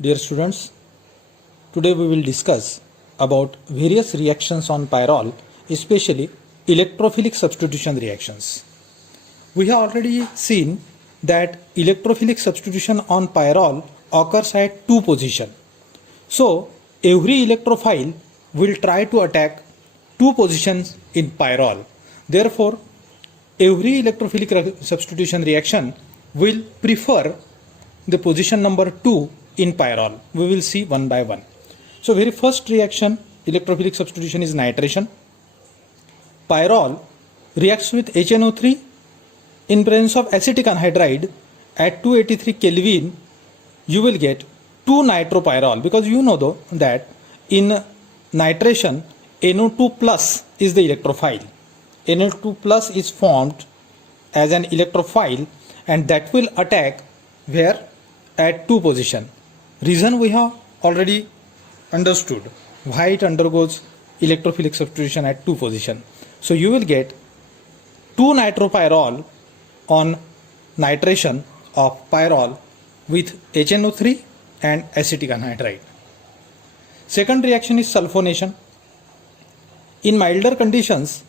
Dear students, today we will discuss about various reactions on pyrrole, especially electrophilic substitution reactions. We have already seen that electrophilic substitution on pyrrole occurs at two positions. So, every electrophile will try to attack two positions in pyrrole. Therefore, every electrophilic substitution reaction will prefer the position number 2 in pyrrole. We will see one by one. So very first reaction, electrophilic substitution, is nitration. Pyrrole reacts with HNO3 in presence of acetic anhydride at 283 Kelvin. You will get 2 nitropyrrole, because you know though that in nitration NO2 plus is the electrophile. NO2 plus is formed as an electrophile, and that will attack where? At two position. Reason we have already understood why it undergoes electrophilic substitution at two position. So you will get 2 nitropyrrole on nitration of pyrrole with HNO3 and acetic anhydride. Second reaction is sulfonation. In milder conditions,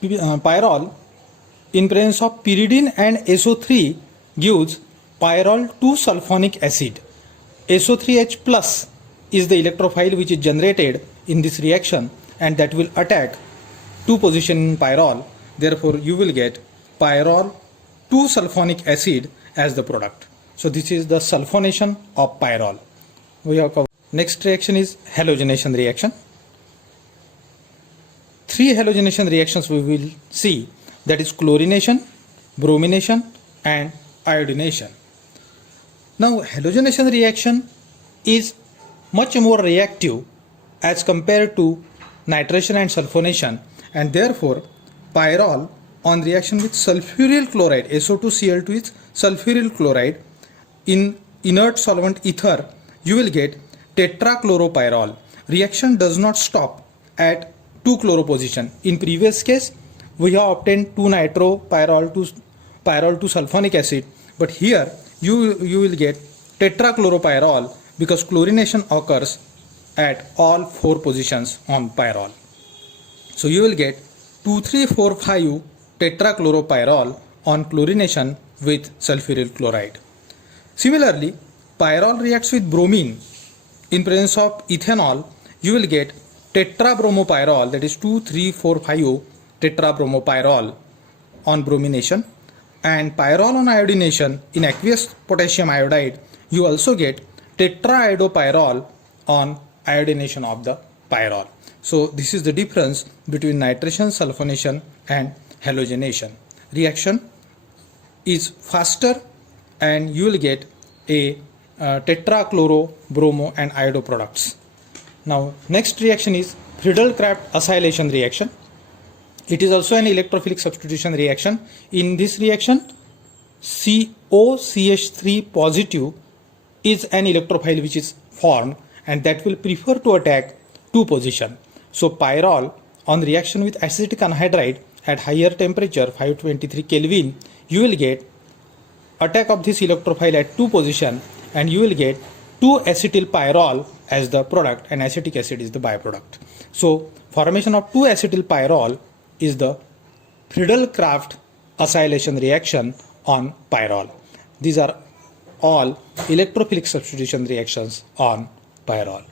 pyrrole in presence of pyridine and SO3 gives pyrrole 2-sulfonic acid. SO3H plus is the electrophile which is generated in this reaction, and that will attack two position in pyrrole. Therefore, you will get pyrrole 2-sulfonic acid as the product. So this is the sulfonation of pyrrole. We have covered. Next reaction is halogenation reaction. 3 halogenation reactions we will see, that is chlorination, bromination and iodination. Now halogenation reaction is much more reactive as compared to nitration and sulfonation, and therefore pyrrole on reaction with sulfuryl chloride, SO2Cl2 is sulfuryl chloride, in inert solvent ether, you will get tetrachloropyrrole. Reaction does not stop at 2-chloro position. In previous case we have obtained 2 nitropyrrole to pyrrole to sulfonic acid, but here you will get tetrachloropyrrole because chlorination occurs at all 4 positions on pyrrole. So you will get 2, 3, 4, 5 tetrachloropyrrole on chlorination with sulfuryl chloride. Similarly, pyrrole reacts with bromine in presence of ethanol. You will get tetrabromopyrrole, that is 2, 3, 4, 5 tetrabromopyrrole on bromination, and pyrrole on iodination in aqueous potassium iodide. You also get tetraiodopyrrole on iodination of the pyrrole. So this is the difference between nitration, sulfonation and halogenation. Reaction is faster and you will get a tetrachloro, bromo and iodo products. Now next reaction is Friedel-Crafts acylation reaction. It is also an electrophilic substitution reaction. In this reaction, COCH3 positive is an electrophile which is formed, and that will prefer to attack two position. So pyrrole on reaction with acetic anhydride at higher temperature 523 Kelvin, you will get attack of this electrophile at two position, and you will get 2-acetylpyrrole as the product, and acetic acid is the byproduct. So formation of 2-acetylpyrrole is the Friedel-Crafts acylation reaction on pyrrole. These are all electrophilic substitution reactions on pyrrole.